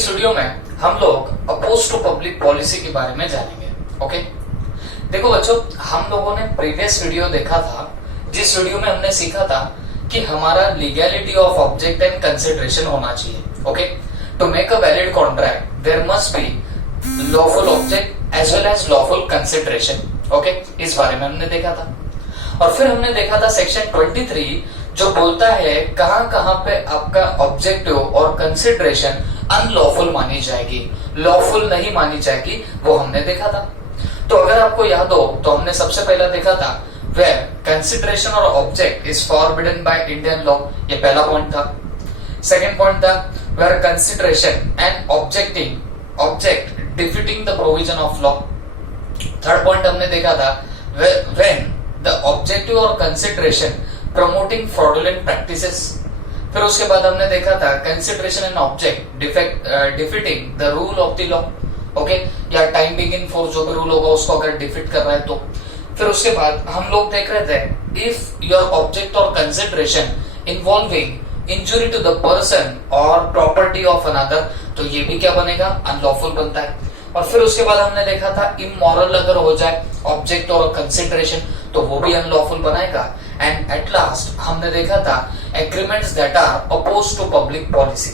इस वीडियो में हम लोग अपोज टू पब्लिक पॉलिसी के बारे में जानेंगे। ओके, देखो बच्चों, हम लोगों ने प्रीवियस वीडियो देखा था, जिस वीडियो में हमने सीखा था कि हमारा legality of object and consideration होना चाहिए। Okay, to make a valid contract there must be lawful object as well as lawful consideration. Okay, इस बारे में हमने देखा था। और फिर हमने देखा था सेक्शन 23 जो बोलता है कहां कहां पे आपका ऑब्जेक्टिव और कंसिडरेशन अनलॉफुल मानी जाएगी, लॉफुल नहीं मानी जाएगी, वो हमने देखा था। तो अगर आपको याद हो तो हमने सबसे पहला देखा था वेयर कंसिडरेशन और object is forbidden by Indian law, ये पहला पॉइंट था। सेकंड पॉइंट था where consideration and object defeating the provision of law. Third point हमने देखा था व्हेन द ऑब्जेक्टिव और कंसिडरेशन प्रमोटिंग फ्रॉडुलेंट प्रैक्टिसेस। फिर उसके बाद हमने देखा था consideration and object defeating the rule of the law. Okay, या टाइम बिगिन फॉर जो भी रूल होगा उसको अगर डिफीट कर रहा है तो। फिर उसके बाद हम लोग देख रहे थे इफ योर ऑब्जेक्ट और consideration involving injury to the person और प्रॉपर्टी ऑफ अनदर, तो ये भी क्या बनेगा, अनलॉफुल बनता है। और फिर उसके बाद हमने देखा था इमोरल अगर हो जाए ऑब्जेक्ट और कंसिडरेशन तो वो भी अनलॉफुल बनाएगा। एंड एट लास्ट हमने देखा था agreements that are oppose to public policy.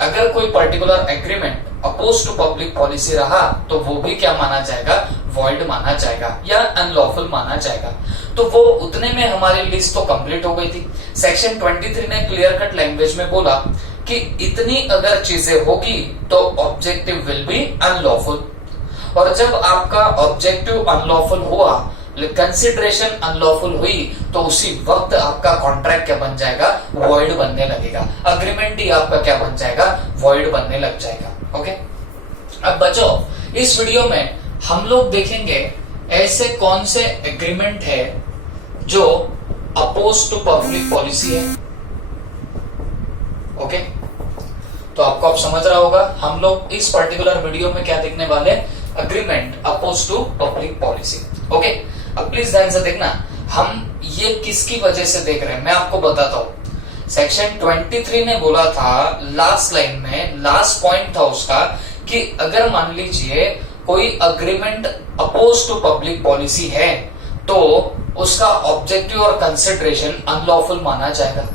अगर कोई particular agreement oppose to public policy रहा तो वो भी क्या माना जाएगा, वॉइड माना जाएगा या अनलॉफुल माना जाएगा। तो वो उतने में हमारी लिस्ट तो कंप्लीट हो गई थी। सेक्शन 23 ने क्लियर कट लैंग्वेज में बोला कि इतनी अगर चीजें होगी तो ऑब्जेक्टिव विल बी अनलॉफुल। और जब आपका ऑब्जेक्टिव अनलॉफुल हुआ, कंसिडरेशन अनलॉफुल हुई, तो उसी वक्त आपका कॉन्ट्रैक्ट क्या बन जाएगा, वॉइड बनने लगेगा। अग्रीमेंट ही आपका क्या बन जाएगा, वॉइड बनने लग जाएगा। ओके, अब बच्चों इस वीडियो में हम लोग देखेंगे ऐसे कौन से एग्रीमेंट है जो अपोज टू पब्लिक पॉलिसी है। ओके, तो आपको अब समझ रहा होगा हम लोग इस पर्टिकुलर वीडियो में क्या देखने वाले, agreement oppose to public policy. Okay, अब प्लीज ध्यान से देखना, हम ये किसकी वजह से देख रहे हैं मैं आपको बताता हूं। सेक्शन 23 ने बोला था लास्ट लाइन में, लास्ट पॉइंट था उसका कि अगर मान लीजिए कोई agreement oppose to public policy है तो उसका ऑब्जेक्टिव और कंसिडरेशन अनलॉफुल माना जाएगा।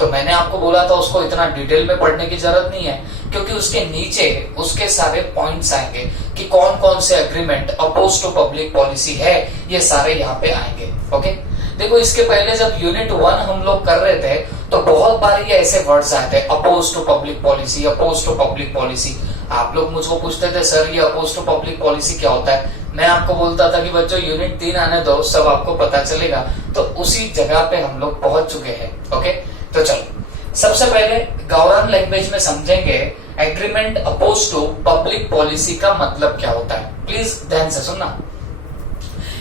तो मैंने आपको बोला था उसको इतना डिटेल में पढ़ने की जरूरत नहीं है, क्योंकि उसके नीचे उसके सारे पॉइंट्स आएंगे कि कौन कौन से agreement oppose to public policy है, ये सारे यहाँ पे आएंगे। ओके, देखो इसके पहले जब यूनिट 1 हम लोग कर रहे थे तो बहुत बार ये ऐसे वर्ड्स आए थे, oppose to public policy, oppose to public policy. आप लोग मुझको पूछते थे सर ये अपोज टू पब्लिक पॉलिसी क्या होता है। मैं आपको बोलता था कि बच्चों यूनिट 3 आने दो, सब आपको पता चलेगा। तो उसी जगह पे हम लोग पहुंच चुके हैं। ओके, तो चलो सबसे पहले गवर्नर लैंग्वेज में समझेंगे agreement oppose to public policy का मतलब क्या होता है। प्लीज ध्यान से सुनना,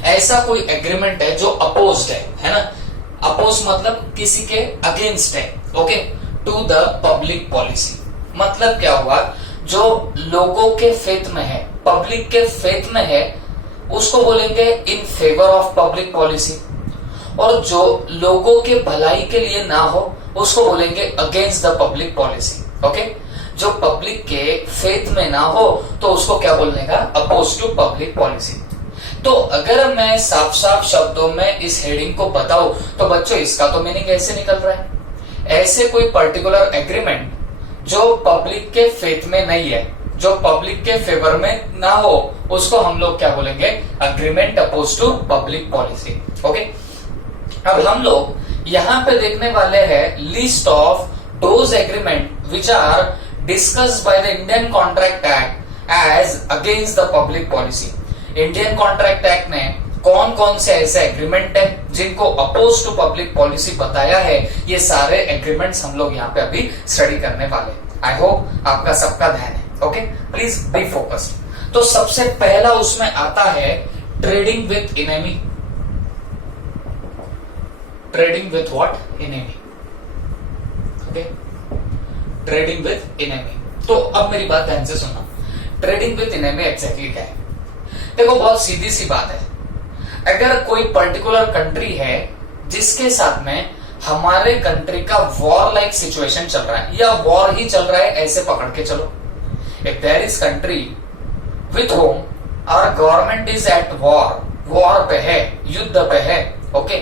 ऐसा कोई एग्रीमेंट है जो अपोज्ड है ना, अपोज मतलब किसी के अगेंस्ट है। Okay, to the public policy मतलब क्या हुआ, जो लोगों के फेथ में है, पब्लिक के फेथ में है, उसको बोलेंगे in favour of public policy. और जो लोगों के भलाई के लिए ना हो उसको बोलेंगे against the public policy. Okay, जो पब्लिक के फेथ में ना हो तो उसको क्या बोलने का, अपोज टू पब्लिक पॉलिसी। तो अगर मैं साफ साफ शब्दों में इस हेडिंग को बताऊं तो बच्चों इसका तो मीनिंग ऐसे निकल रहा है, ऐसे कोई पर्टिकुलर एग्रीमेंट जो पब्लिक के फेथ में नहीं है, जो पब्लिक के फेवर में ना हो, उसको हम लोग क्या बोलेंगे, agreement oppose to public policy. Okay, अब हम लोग यहाँ पे देखने वाले हैं list of those agreement which are discussed by the Indian Contract Act as against the public policy. Indian Contract Act ने कौन कौन से ऐसे एग्रीमेंट है जिनको अपोज टू पब्लिक पॉलिसी बताया है, ये सारे एग्रीमेंट्स हम लोग यहाँ पे अभी स्टडी करने वाले। आई होप आपका सबका ध्यान है। Okay, please be focused. तो सबसे पहला उसमें आता है trading with enemy. Trading with what, enemy. Okay, trading with enemy. तो अब मेरी बात ध्यान से सुनना, ट्रेडिंग विथ इनेमी एग्जैक्टली क्या है। देखो बहुत सीधी सी बात है, अगर कोई पर्टिकुलर कंट्री है जिसके साथ में हमारे कंट्री का वॉर लाइक सिचुएशन चल रहा है या वॉर ही चल रहा है, ऐसे पकड़ के चलो, if there is country with whom our government is at war पे है, युद्ध पे है, ओके।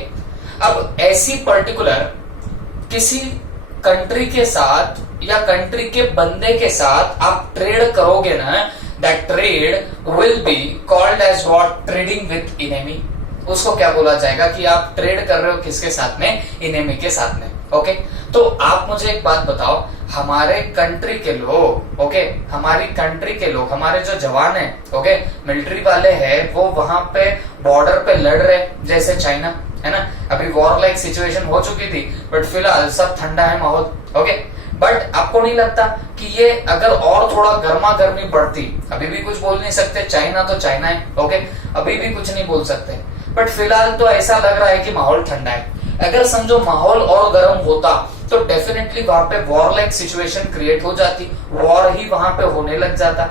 अब ऐसी पर्टिकुलर किसी कंट्री के साथ या कंट्री के बंदे के साथ आप ट्रेड करोगे ना, that trade will be called as what, trading with enemy. उसको क्या बोला जाएगा कि आप ट्रेड कर रहे हो किसके साथ में, इनेमी के साथ में, ओके। तो आप मुझे एक बात बताओ, हमारे कंट्री के लोग, ओके, हमारी कंट्री के लोग, हमारे जो जवान है, ओके, मिलिट्री वाले हैं, वो वहां पे बॉर्डर पे लड़ रहे, जैसे चाइना है ना, अभी वॉर लाइक सिचुएशन हो चुकी थी, बट फिलहाल सब ठंडा है माहौल, ओके। बट आपको नहीं लगता कि ये अगर और थोड़ा गर्मा गर्मी बढ़ती, अभी भी कुछ बोल नहीं सकते, चाइना तो चाइना है, ओके, अभी भी कुछ नहीं बोल सकते, बट फिलहाल तो ऐसा लग रहा है कि माहौल ठंडा है। अगर समझो माहौल और गर्म होता तो डेफिनेटली वहां पे वॉर लाइक सिचुएशन क्रिएट हो जाती, वॉर ही वहां पे होने लग जाता।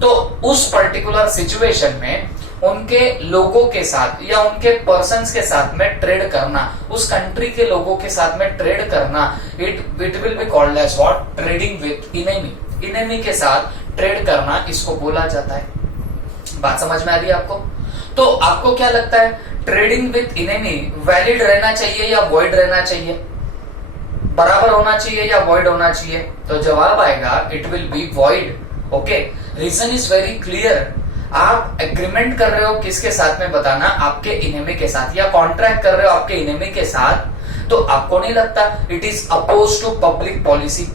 तो उस पर्टिकुलर सिचुएशन में उनके लोगों के साथ या उनके पर्सन्स के साथ में ट्रेड करना, उस कंट्री के लोगों के साथ में ट्रेड करना, it will be called as what, trading with enemy. Enemy के साथ ट्रेड करना इसको बोला जाता है। बात समझ में आ रही है आपको? तो आपको क्या लगता है, ट्रेडिंग विथ इनेमी वैलिड रहना चाहिए या वॉइड रहना चाहिए, बराबर होना चाहिए या वॉइड होना चाहिए? तो जवाब आएगा it will be void, okay. Reason is very clear. आप एग्रीमेंट कर रहे हो किसके साथ में बताना, आपके इनेमी के साथ, या कॉन्ट्रैक्ट कर रहे हो आपके इनेमी के साथ, तो आपको नहीं लगता it is oppose to public policy,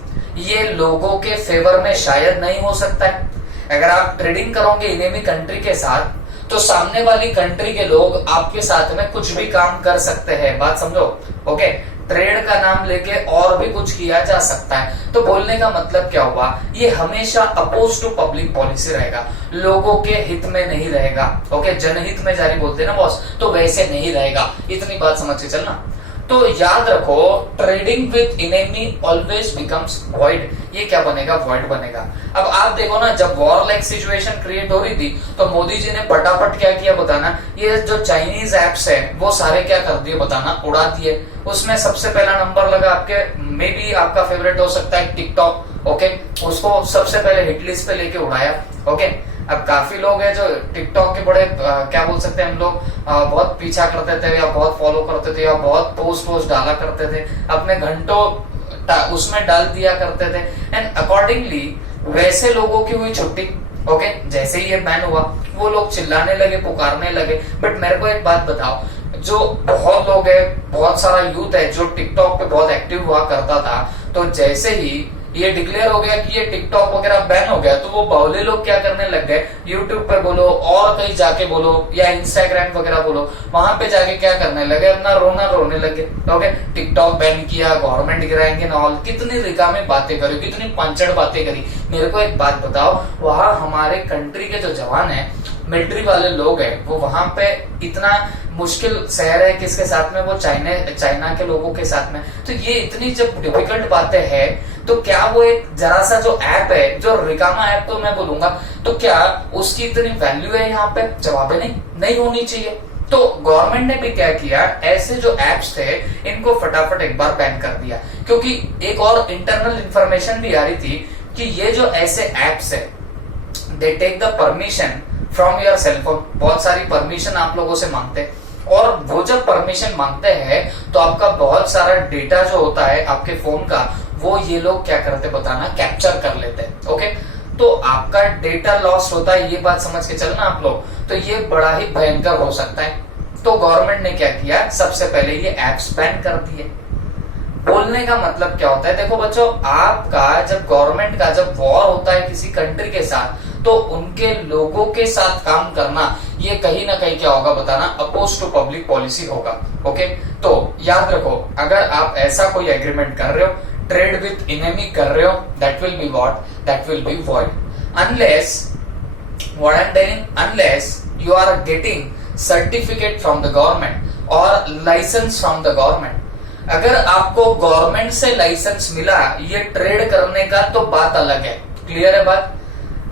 ये लोगों के फेवर में शायद नहीं हो सकता है। अगर आप ट्रेडिंग करोगे इनेमी कंट्री के साथ तो सामने वाली कंट्री के लोग आपके साथ में कुछ भी काम कर सकते हैं, बात समझो, ओके। ट्रेड का नाम लेके और भी कुछ किया जा सकता है। तो बोलने का मतलब क्या हुआ, ये हमेशा अपोज टू पब्लिक पॉलिसी रहेगा, लोगों के हित में नहीं रहेगा, ओके। जनहित में जारी बोलते हैं ना बॉस, तो वैसे नहीं रहेगा। इतनी बात समझ के चलना। तो याद रखो, trading with enemy always becomes void. ये क्या बनेगा, वॉइड बनेगा। अब आप देखो ना, जब वॉर लाइक सिचुएशन क्रिएट हो रही थी तो मोदी जी ने फटाफट क्या किया बताना, ये जो चाइनीज एप्स है वो सारे क्या कर दिए बताना, उड़ा दिए। उसमें सबसे पहला नंबर लगा आपके, मे बी आपका फेवरेट हो सकता है टिकटॉक, ओके, उसको सबसे पहले हिट लिस्ट पे लेके उड़ाया, ओके। अब काफी लोग हैं जो टिकटॉक के बड़े क्या बोल सकते हैं हम लोग, बहुत पीछा करते थे या बहुत फॉलो करते थे या बहुत पोस्ट डाला करते थे, अपने घंटों उसमें डाल दिया करते थे, एंड अकॉर्डिंगली वैसे लोगों की हुई छुट्टी, ओके। जैसे ही ये बैन हुआ वो लोग चिल्लाने लगे, पुकारने लगे। बट मेरे को एक बात बताओ, जो बहुत लोग है, बहुत सारा यूथ है जो टिकटॉक पे बहुत एक्टिव हुआ करता था, तो जैसे ही ये डिक्लेयर हो गया कि ये टिकटॉक वगैरह बैन हो गया, तो वो बावले लोग क्या करने लग गए, यूट्यूब पे बोलो और कहीं जाके बोलो या इंस्टाग्राम वगैरह बोलो, वहां पे जाके क्या करने लगे, अपना रोने लगे, ओके। टिकटॉक बैन किया, गवर्नमेंट गिराएंगे ना, ऑल कितनी रिकामी बातें करी, कितनी पंचड़ बातें करी। मेरे को एक बात बताओ, वहां हमारे कंट्री के जो जवान है, मिलिट्री वाले लोग हैं, वो वहां पे इतना मुश्किल शहर है किसके साथ में, वो चाइना के लोगों के साथ में। तो ये इतनी जब डिफिकल्ट बातें हैं, तो क्या वो एक जरा सा जो ऐप है, जो रिकामा ऐप तो मैं बोलूंगा, तो क्या उसकी इतनी वैल्यू है यहाँ पे? जवाब नहीं होनी चाहिए। तो गवर्नमेंट ने भी क्या किया, ऐसे जो एप्स थे इनको फटाफट एक बार बैन कर दिया, क्योंकि एक और इंटरनल इंफॉर्मेशन भी आ रही थी कि ये जो ऐसे एप्स है, they take the permission from your cellphone. बहुत सारी परमिशन आप लोगों से मांगते हैं, और वो जब परमिशन मांगते हैं तो आपका बहुत सारा डेटा जो होता है आपके फोन का, वो ये लोग क्या करते बताना, कैप्चर कर लेते हैं, ओके। तो आपका डेटा लॉस होता है, ये बात समझ के चलना आप लोग। तो ये बड़ा ही भयंकर हो सकता है। तो गवर्नमेंट ने क्या किया, सबसे पहले ये एप्स बैन कर दिए। बोलने का मतलब क्या होता है, देखो बच्चों, आपका जब गवर्नमेंट का जब वॉर होता है किसी कंट्री के साथ, तो उनके लोगों के साथ काम करना, ये कहीं ना कहीं क्या होगा बताना, अपोज टू पब्लिक पॉलिसी होगा, ओके। तो याद रखो, अगर आप ऐसा कोई एग्रीमेंट कर रहे हो, ट्रेड विथ इनेमी कर रहे हो, that will be what, that will be void, unless what I am telling, unless you are getting certificate from the government और लाइसेंस फ्रॉम द गवर्नमेंट। अगर आपको गवर्नमेंट से लाइसेंस मिला ये ट्रेड करने का, तो बात अलग है, क्लियर है बात।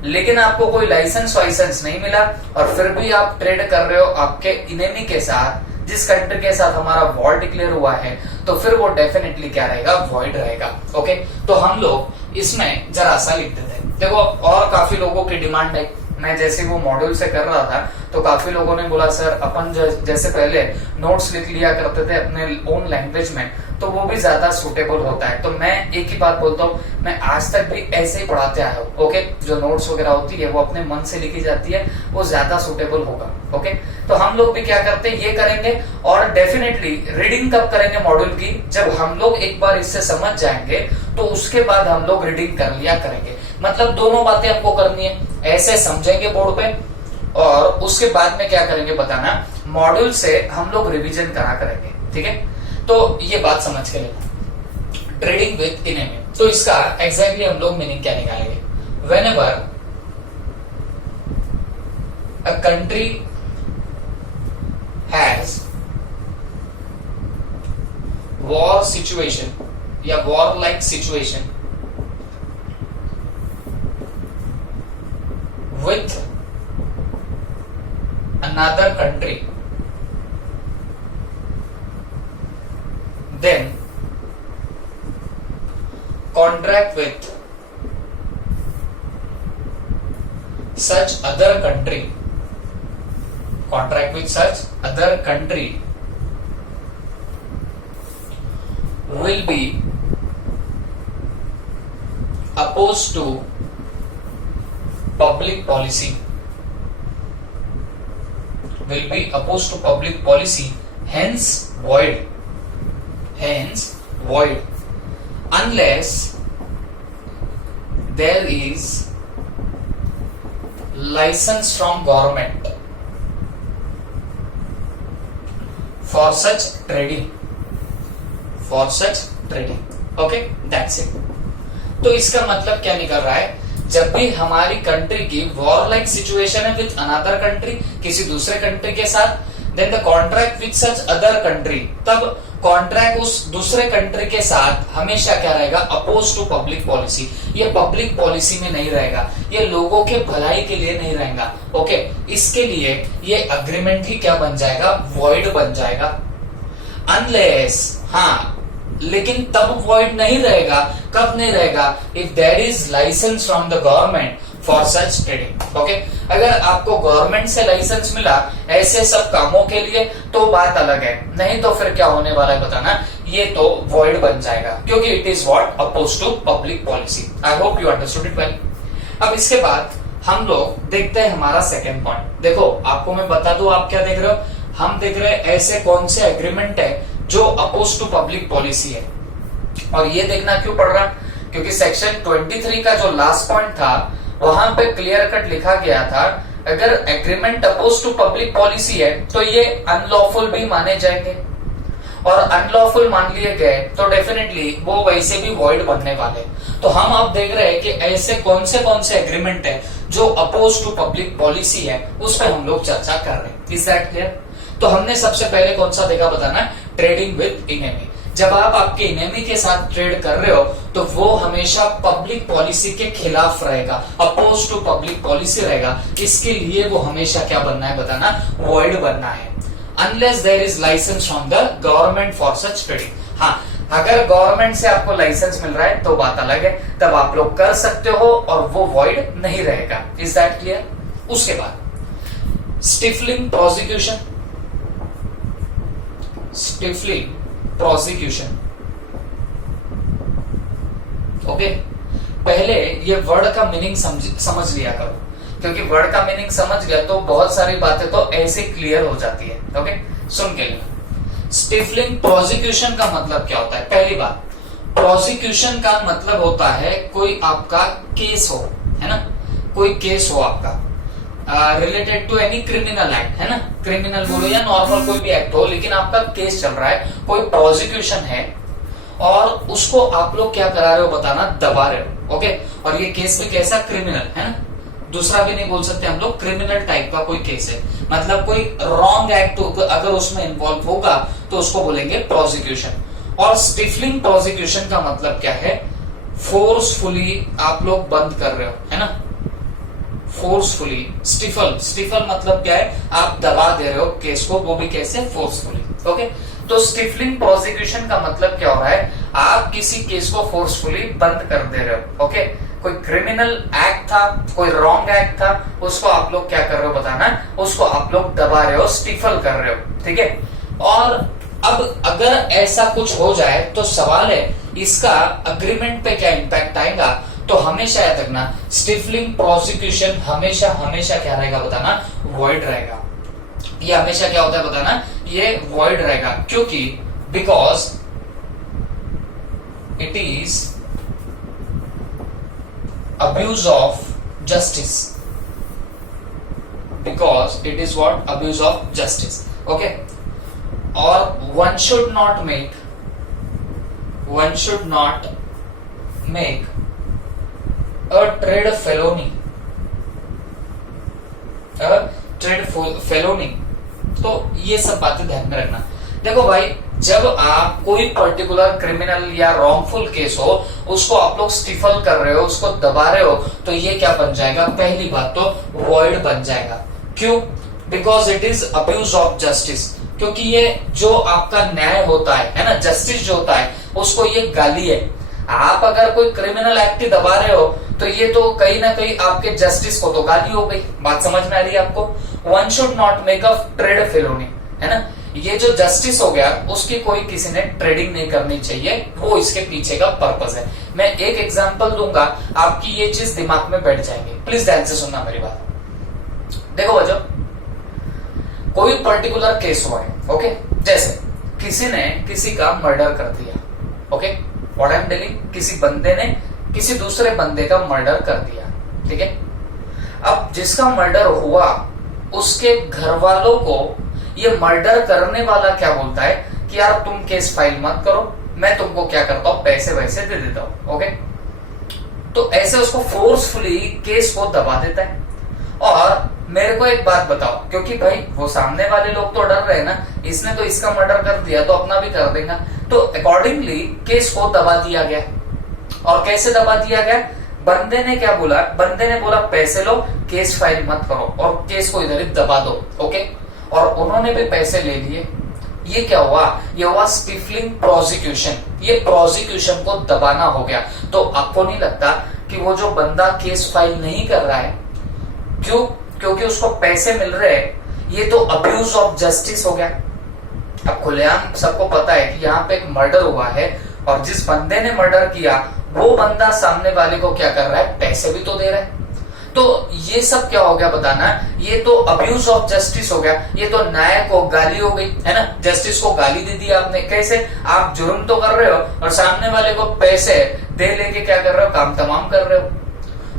लेकिन आपको कोई लाइसेंस वाइसेंस नहीं मिला और फिर भी आप ट्रेड कर रहे हो आपके इनेमी के साथ, जिस कंट्री के साथ हमारा वॉर डिक्लेयर हुआ है, तो फिर वो डेफिनेटली क्या रहेगा, वॉइड रहेगा, ओके। तो हम लोग इसमें जरा सा लिख देते हैं, देखो और काफी लोगों की डिमांड है, मैं जैसे वो मॉड्यूल से कर रहा था तो काफी लोगों ने बोला सर अपन जैसे पहले नोट्स लिख लिया करते थे अपने ओन लैंग्वेज में, तो वो भी ज्यादा सुटेबल होता है। तो मैं एक ही बात बोलता हूँ, मैं आज तक भी ऐसे ही पढ़ाते आया हूँ। ओके, जो नोट्स वगैरह होती है वो अपने मन से लिखी जाती है, वो ज्यादा सुटेबल होगा। ओके, तो हम लोग भी क्या करते हैं, ये करेंगे। और डेफिनेटली रीडिंग कब करेंगे मॉड्यूल की, जब हम लोग एक बार इससे समझ जाएंगे तो उसके बाद हम लोग रीडिंग कर लिया करेंगे। मतलब दोनों बातें आपको करनी है, ऐसे समझेंगे बोर्ड पे और उसके बाद में क्या करेंगे बताना, मॉड्यूल से हम लोग रिवीजन करा करेंगे। ठीक है, तो ये बात समझ के लेना। ट्रेडिंग विद इनेमी, तो इसका एग्जैक्टली हम लोग मीनिंग क्या निकालेंगे, whenever a country has war situation या war like situation with another country, then contract with such other country, contract with such other country will be opposed to public policy, will be opposed to public policy, hence void, unless there is license from government for such trading, okay, that's it। तो इसका मतलब क्या निकल रहा है, जब भी हमारी कंट्री की वॉर लाइक सिचुएशन है विद अनदर कंट्री, किसी दूसरे कंट्री के साथ, then the contract with such other country, तब कॉन्ट्रैक्ट उस दूसरे कंट्री के साथ हमेशा क्या रहेगा, अपोज टू पब्लिक पॉलिसी। ये पब्लिक पॉलिसी में नहीं रहेगा, ये लोगों के भलाई के लिए नहीं रहेगा। ओके, इसके लिए ये अग्रीमेंट ही क्या बन जाएगा, वॉइड बन जाएगा। अनलेस, हाँ लेकिन तब वॉइड नहीं रहेगा, कब नहीं रहेगा, if there is licence from the government for such trading. Okay, अगर आपको गवर्नमेंट से लाइसेंस मिला ऐसे सब कामों के लिए तो बात अलग है, नहीं तो फिर क्या होने वाला है बताना, ये तो वॉइड बन जाएगा, क्योंकि it is what, oppose to public policy. I hope you understood it well. अब इसके बाद हम लोग देखते हैं हमारा सेकेंड पॉइंट। देखो आपको मैं बता दूं, आप क्या देख रहे हो, हम देख रहे हैं ऐसे कौन से एग्रीमेंट है जो अपोज टू पब्लिक पॉलिसी है। और ये देखना क्यों पड़ रहा, क्योंकि सेक्शन 23 का जो लास्ट पॉइंट था वहां पे क्लियर कट लिखा गया था, अगर agreement oppose to public policy है तो ये अनलॉफुल भी माने जाएंगे, और अनलॉफुल मान लिए गए तो डेफिनेटली वो वैसे भी वॉइड बनने वाले। तो हम अब देख रहे हैं कि ऐसे कौन से एग्रीमेंट है जो अपोज टू पब्लिक पॉलिसी है, उस पर हम लोग चर्चा कर रहे हैं। Is that clear? तो हमने सबसे पहले कौन सा देखा बताना, ट्रेडिंग विद इनेमी। जब आप आपके इनेमी के साथ ट्रेड कर रहे हो तो वो हमेशा पब्लिक पॉलिसी के खिलाफ रहेगा, अपोज टू पब्लिक पॉलिसी रहेगा। इसके लिए वो हमेशा क्या बनना है बताना, वॉइड बनना है, unless there is licence from the government for such trading. हाँ, अगर गवर्नमेंट से आपको लाइसेंस मिल रहा है तो बात अलग है, तब आप लोग कर सकते हो और वो वॉइड नहीं रहेगा। Is that clear? उसके बाद stifling prosecution, stifling prosecution. Okay, पहले ये वर्ड का मीनिंग समझ लिया करो, क्योंकि वर्ड का मीनिंग समझ गया तो बहुत सारी बातें तो ऐसे क्लियर हो जाती है। ओके, सुन के लेना। स्टिफलिंग प्रोसिक्यूशन का मतलब क्या होता है? पहली बात, प्रोसिक्यूशन का मतलब होता है कोई आपका केस हो, है ना, कोई केस हो आपका related to any criminal act, है ना, क्रिमिनल बोलो या नॉर्मल कोई भी एक्ट हो, लेकिन आपका केस चल रहा है, कोई प्रोसिक्यूशन है और उसको आप लोग क्या करा रहे हो बताना, दबा रहे हो। ओके, और ये केस भी कैसा, क्रिमिनल, है ना, दूसरा भी नहीं बोल सकते हम लोग, क्रिमिनल टाइप का कोई केस है, मतलब कोई रॉन्ग एक्ट अगर उसमें इन्वॉल्व होगा तो उसको बोलेंगे प्रोसिक्यूशन। और स्टिफलिंग प्रोसिक्यूशन का मतलब क्या है, फोर्सफुली आप लोग बंद कर रहे हो, है ना, फोर्सफुली। स्टिफल मतलब क्या है, आप दबा दे रहे हो केस को, वो भी कैसे, फोर्सफुली। ओके, तो स्टिफलिंग प्रोसिक्यूशन का मतलब क्या हो रहा है, आप किसी केस को फोर्सफुली बंद कर दे रहे हो। ओके, कोई क्रिमिनल एक्ट था, कोई रॉन्ग एक्ट था, उसको आप लोग क्या कर रहे हो बताना, उसको आप लोग दबा रहे हो, स्टिफल कर रहे हो, ठीक है। और अब अगर ऐसा कुछ हो जाए तो सवाल है इसका अग्रीमेंट पे क्या इंपैक्ट आएगा। तो हमेशा याद रखना स्टिफलिंग प्रोसिक्यूशन हमेशा हमेशा क्या रहेगा बताना, वॉइड रहेगा। ये हमेशा क्या होता है बताना, ये वॉइड रहेगा, क्योंकि because it is abuse of justice, because it is what, abuse of justice, okay। or one should not make a trade felony, तो ये सब बातें ध्यान में रखना। देखो भाई, जब आप कोई पर्टिकुलर क्रिमिनल या रॉन्गफुल केस हो, उसको आप लोग स्टिफल कर रहे हो, उसको दबा रहे हो, तो ये क्या बन जाएगा, पहली बात तो वॉइड बन जाएगा। क्यों? Because it is abuse of justice, क्योंकि ये जो आपका न्याय होता है ना, जस्टिस जो होता है, उसको ये गाली है। आप अगर कोई क्रिमिनल एक्ट ही दबा रहे हो तो ये तो कहीं ना कहीं आपके जस्टिस को तो गाली हो गई। बात समझ में आ रही है आपको? One should not make a trade felony, है ना। ये जो जस्टिस हो गया, उसकी कोई किसी ने ट्रेडिंग नहीं करनी चाहिए, वो इसके पीछे का पर्पस है। मैं एक एग्जांपल दूंगा, आपकी ये चीज दिमाग में बैठ जाएंगे। प्लीज ध्यान से सुनना मेरी बात। देखो बच्चों, कोई पर्टिकुलर केस हुआ है, ओके। जैसे किसी ने किसी का मर्डर कर दिया, okay, what I am telling, किसी बंदे ने किसी दूसरे बंदे का मर्डर कर दिया, ठीक है। अब जिसका मर्डर हुआ, उसके घर वालों को ये मर्डर करने वाला क्या बोलता है कि यार तुम केस फाइल मत करो, मैं तुमको क्या करता हूं, पैसे वैसे दे देता हूं, ओके। तो ऐसे उसको फोर्सफुली केस को दबा देता है। और मेरे को एक बात बताओ, क्योंकि भाई वो सामने वाले लोग तो डर रहे हैं ना, इसने तो इसका मर्डर कर दिया तो अपना भी कर देगा, तो अकॉर्डिंगली केस को दबा दिया गया। और कैसे दबा दिया गया? बंदे ने क्या बोला, बंदे ने बोला पैसे लो, केस फाइल मत करो और केस को इधर ही दबा दो, ओके। और उन्होंने भी पैसे ले लिए। ये क्या हुआ? ये हुआ स्टिफलिंग प्रोसिक्यूशन। ये प्रोसिक्यूशन को दबाना हो गया। तो आपको नहीं लगता कि वो जो बंदा केस फाइल नहीं कर रहा है, क्यों? क्योंकि उसको पैसे मिल रहे हैं। ये तो अब्यूज ऑफ जस्टिस हो गया। अब खुलेआम सबको पता है कि यहाँ पे एक मर्डर हुआ है और जिस बंदे ने मर्डर किया वो बंदा सामने वाले को क्या कर रहा है, पैसे भी तो दे रहा है। तो ये सब क्या हो गया बताना, ये तो अब्यूज ऑफ जस्टिस हो गया। ये तो न्याय को गाली हो गई, है ना। जस्टिस को गाली दे दी आपने। कैसे? आप जुर्म तो कर रहे हो और सामने वाले को पैसे दे लेके क्या कर रहे हो, काम तमाम कर रहे हो।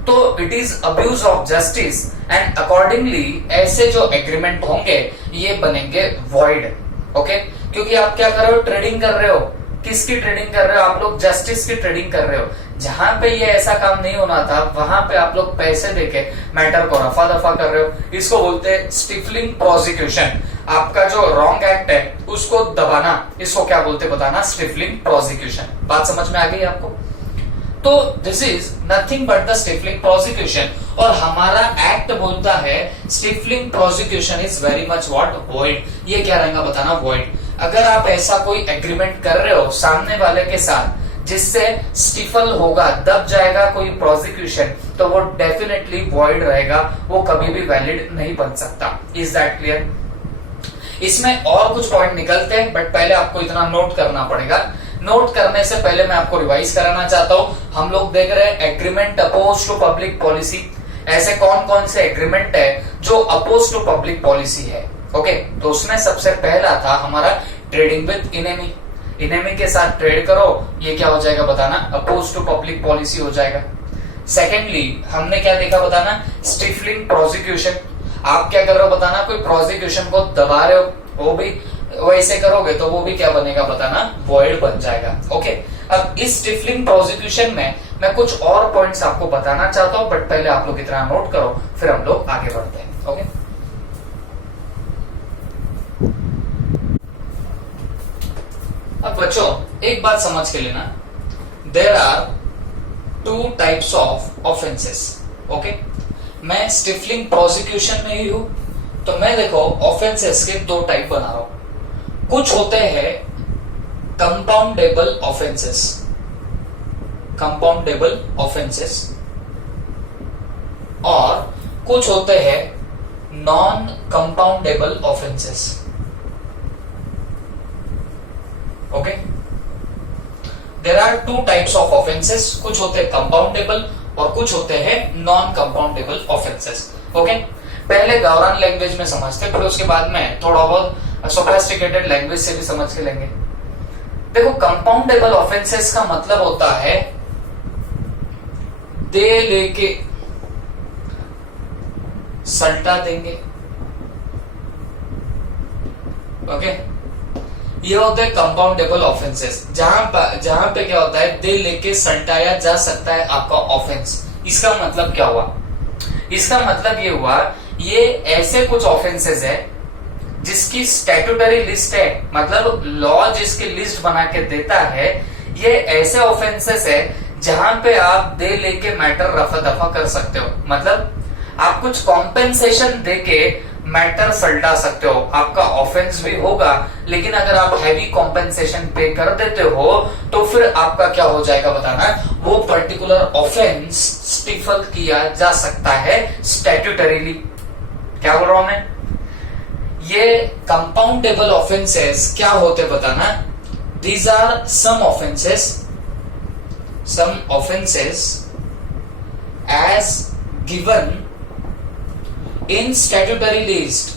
तो it is abuse of justice and accordingly ऐसे जो एग्रीमेंट होंगे ये बनेंगे वॉइड, ओके। क्योंकि आप क्या कर रहे हो, ट्रेडिंग कर रहे हो। किसकी ट्रेडिंग कर रहे हो? आप लोग जस्टिस की ट्रेडिंग कर रहे हो। जहां पे ये ऐसा काम नहीं होना था, वहां पे आप लोग पैसे देके मैटर को रफा दफा कर रहे हो। इसको बोलते हैं स्टिफलिंग प्रोसिक्यूशन। आपका जो रॉन्ग एक्ट है उसको दबाना, इसको क्या बोलते बताना, स्टिफलिंग प्रोसिक्यूशन। बात समझ में आ गई आपको? तो this is nothing but the stifling prosecution. और हमारा एक्ट बोलता है stifling prosecution is very much what, void. ये क्या रहेगा बताना, वॉइड। अगर आप ऐसा कोई एग्रीमेंट कर रहे हो सामने वाले के साथ जिससे स्टिफल होगा, दब जाएगा कोई प्रोसिक्यूशन, तो वो डेफिनेटली वॉइड रहेगा, वो कभी भी वैलिड नहीं बन सकता। Is that clear? इसमें और कुछ पॉइंट निकलते हैं, बट पहले आपको इतना नोट करना पड़ेगा। नोट करने से पहले मैं आपको रिवाइज कराना चाहता हूं। हम लोग देख रहे हैं agreement oppose to public policy. ऐसे कौन कौन से एग्रीमेंट है जो अपोज टू पब्लिक पॉलिसी है, ओके। तो उसमें सबसे पहला था हमारा ट्रेडिंग विद इनेमी। इनेमी के साथ ट्रेड करो, ये क्या हो जाएगा बताना, अपोज टू पब्लिक पॉलिसी हो जाएगा। सेकेंडली हमने क्या देखा बताना, स्टिफलिंग प्रोसिक्यूशन। आप क्या कर रहे हो बताना, कोई प्रोसिक्यूशन को दबा रहे हो, वो भी वैसे करोगे तो वो भी क्या बनेगा बताना, वॉइड बन जाएगा, ओके। अब इस स्टिफलिंग प्रोसिक्यूशन में मैं कुछ और पॉइंट्स आपको बताना चाहता हूं, बट पहले आप लोग इतना नोट करो, फिर हम लोग आगे बढ़ते हैं, ओके। अब बच्चों एक बात समझ के लेना, there are 2 types of offences, okay. मैं स्टिफलिंग प्रोसिक्यूशन में ही हूं, तो मैं देखो ऑफेंसेस के 2 टाइप बना रहा हूं। कुछ होते हैं कंपाउंडेबल ऑफेंसेस, कंपाउंडेबल ऑफेंसेस, और कुछ होते हैं non compoundable offences. Okay, there are two types of offences, कुछ होते हैं कंपाउंडेबल और कुछ होते हैं नॉन कंपाउंडेबल ऑफेंसेस। ओके, पहले गावरान लैंग्वेज में समझते, फिर उसके बाद में थोड़ा बहुत सोफिस्टिकेटेड लैंग्वेज से भी समझ के लेंगे। देखो, कंपाउंडेबल ऑफेंसेस का मतलब होता है दे लेके सल्टा देंगे। ओके, ये होते हैं कंपाउंडेबल ऑफेंसेस, जहां पे क्या होता है, दे लेके सल्टाया जा सकता है आपका ऑफेंस। इसका मतलब क्या हुआ? इसका मतलब ये हुआ, ये ऐसे कुछ ऑफेंसेस है जिसकी स्टैट्यूटरी लिस्ट है, मतलब लॉ जिसकी लिस्ट बना के देता है। ये ऐसे ऑफेंसेस है जहां पे आप दे लेके मैटर रफा दफा कर सकते हो, मतलब आप कुछ कॉम्पेंसेशन देके मैटर सल्टा सकते हो। आपका ऑफेंस भी होगा, लेकिन अगर आप हैवी कॉम्पेंसेशन पे कर देते हो तो फिर आपका क्या हो जाएगा बताना, वो पर्टिकुलर ऑफेंस स्टिफल किया जा सकता है स्टैट्यूटरीली। क्या बोल रहा हूं मैं? ये कंपाउंडेबल ऑफेंसेस क्या होते बताना, these are some offences as given in statutory list.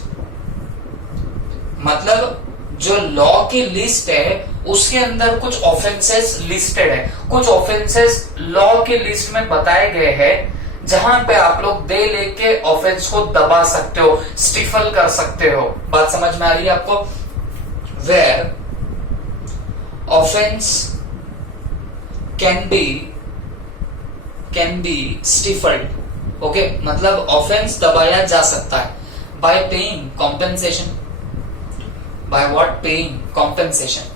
मतलब जो लॉ की लिस्ट है उसके अंदर कुछ ऑफेंसेस लिस्टेड है, कुछ ऑफेंसेस लॉ की लिस्ट में बताए गए हैं, जहां पे आप लोग दे लेके ऑफेंस को दबा सकते हो, स्टिफल कर सकते हो। बात समझ में आ रही है आपको? Where offence can be stifled. Okay, मतलब ऑफेंस दबाया जा सकता है by paying compensation. By what? Paying compensation.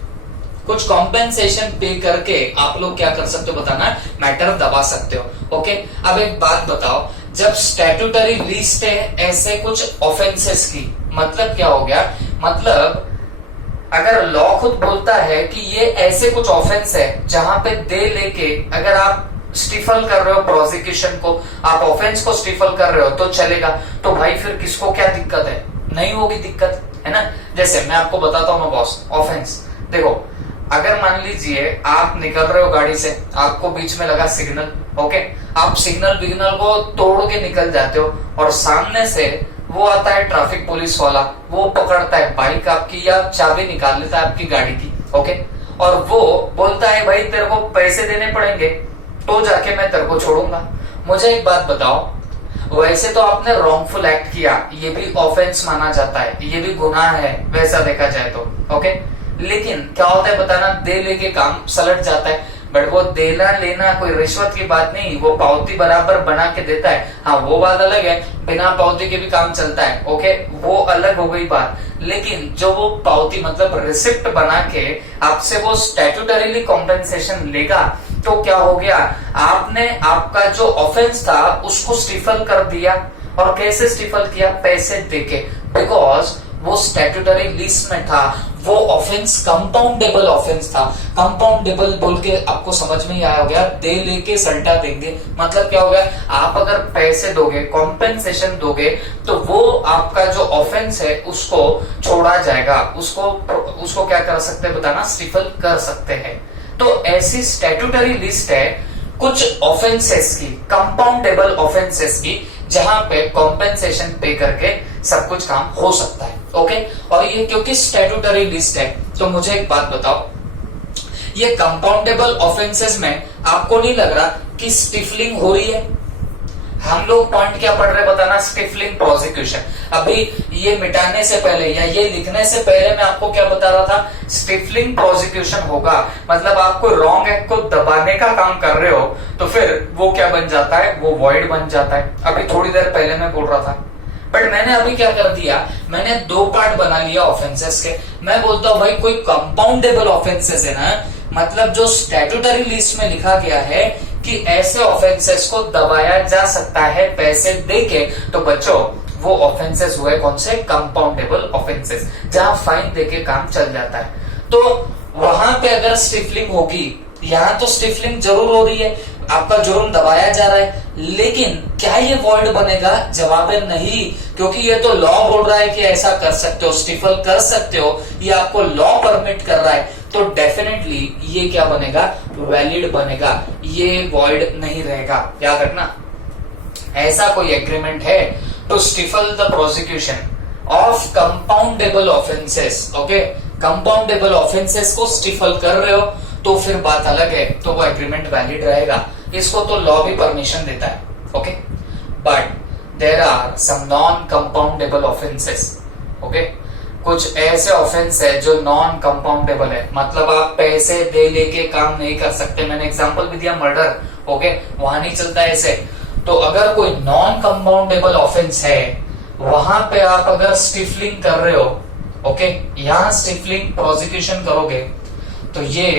कुछ कॉम्पेंसेशन पे करके आप लोग क्या कर सकते हो बताना, मैटर दबा सकते हो। ओके, अब एक बात बताओ, जब स्टैट्यूटरी लिस्ट है ऐसे कुछ ऑफेंसेस की, मतलब क्या हो गया, मतलब अगर लॉ खुद बोलता है कि ये ऐसे कुछ ऑफेंस है जहां पे दे लेके अगर आप स्टिफल कर रहे हो प्रोसिक्यूशन को, आप ऑफेंस को स्टिफल कर रहे हो तो चलेगा, तो भाई फिर किसको क्या दिक्कत है? नहीं होगी दिक्कत, है ना। जैसे मैं आपको बताता हूँ बॉस, ऑफेंस देखो, अगर मान लीजिए आप निकल रहे हो गाड़ी से, आपको बीच में लगा सिग्नल, ओके, आप सिग्नल विग्नल को तोड़ के निकल जाते हो और सामने से वो आता है ट्रैफिक पुलिस वाला, वो पकड़ता है बाइक आपकी या चाबी निकाल लेता है आपकी गाड़ी की, ओके, और वो बोलता है भाई तेरे को पैसे देने पड़ेंगे तो जाके मैं तेरे को छोड़ूंगा। मुझे एक बात बताओ, वैसे तो आपने रॉन्गफुल एक्ट किया, ये भी ऑफेंस माना जाता है, ये भी गुनाह है वैसा देखा जाए तो, ओके, लेकिन क्या होता है बताना, दे लेके काम सलट जाता है। बट वो देना लेना कोई रिश्वत की बात नहीं, वो पावती बराबर बना के देता है, हाँ वो बात अलग है, बिना पावती के भी काम चलता है, ओके, वो अलग हो गई बात। लेकिन जो वो पावती मतलब रिसिप्ट बना के आपसे वो स्टैट्यूटरीली कॉम्पेंसेशन लेगा, तो क्या हो गया, आपने आपका जो ऑफेंस था उसको स्टिफल कर दिया। और कैसे स्टिफल किया? पैसे देके, बिकॉज वो स्टैट्यूटरी लिस्ट में था, वो ऑफेंस कंपाउंडेबल ऑफेंस था। कंपाउंडेबल बोल के आपको समझ में ही आया होगा, दे लेके सल्टा देंगे, मतलब क्या हो गया, आप अगर पैसे दोगे, कॉम्पेंसेशन दोगे, तो वो आपका जो ऑफेंस है उसको छोड़ा जाएगा, उसको क्या कर सकते हैं बताना, स्टिफल कर सकते हैं। तो ऐसी स्टैट्यूटरी लिस्ट है कुछ ऑफेंसेस की, कंपाउंडेबल ऑफेंसेस की, जहां पे कॉम्पेंसेशन पे करके सब कुछ काम हो सकता है, ओके। और ये क्योंकि स्टैट्यूटरी लिस्ट है, तो मुझे एक बात बताओ, ये कंपाउंडेबल ऑफेंसेस में आपको नहीं लग रहा कि स्टिफलिंग हो रही है? हम लोग पॉइंट क्या पढ़ रहे बताना, स्टिफलिंग प्रोसिक्यूशन। अभी ये मिटाने से पहले या ये लिखने से पहले मैं आपको क्या बता रहा था, स्टिफलिंग प्रोसिक्यूशन होगा, मतलब आप कोई रॉन्ग एक्ट को दबाने का काम कर रहे हो, तो फिर वो क्या बन जाता है, वो वॉइड बन जाता है। अभी थोड़ी देर पहले मैं बोल रहा था, बट मैंने अभी क्या कर दिया, मैंने दो पार्ट बना लिया ऑफेंसेस के। मैं बोलता हूं भाई कोई कंपाउंडेबल ऑफेंसेस है ना, मतलब जो स्टैट्यूटरी लिस्ट में लिखा गया है कि ऐसे ऑफेंसेस को दबाया जा सकता है पैसे देके, तो बच्चों वो ऑफेंसेस हुए कौन से, कंपाउंडेबल ऑफेंसेस, जहां फाइन देके काम चल जाता है। तो वहां पे अगर स्टिफलिंग होगी, यहाँ तो स्टिफलिंग जरूर हो रही है, आपका जुर्म दबाया जा रहा है, लेकिन क्या ये वॉइड बनेगा? जवाब है नहीं, क्योंकि ये तो लॉ बोल रहा है कि ऐसा कर सकते हो, स्टिफल कर सकते हो, ये आपको लॉ परमिट कर रहा है, तो डेफिनेटली ये क्या बनेगा? वैलिड बनेगा, ये वॉइड नहीं रहेगा। याद रखना, ऐसा कोई एग्रीमेंट है to stifle the prosecution of compoundable offences, okay, compoundable offences को स्टिफल कर रहे हो तो फिर बात अलग है, तो वो एग्रीमेंट वैलिड रहेगा, इसको तो लॉ भी परमिशन देता है, okay. But there are some non compoundable offences, okay, कुछ ऐसे ऑफेंस है जो नॉन कंपाउंडेबल है, मतलब आप पैसे दे लेके काम नहीं कर सकते। मैंने एग्जांपल भी दिया मर्डर, ओके, वहां नहीं चलता ऐसे। तो अगर कोई नॉन कंपाउंडेबल ऑफेंस है, वहां पे आप अगर स्टिफलिंग कर रहे हो, ओके, यहां स्टिफलिंग प्रोसिक्यूशन करोगे, तो ये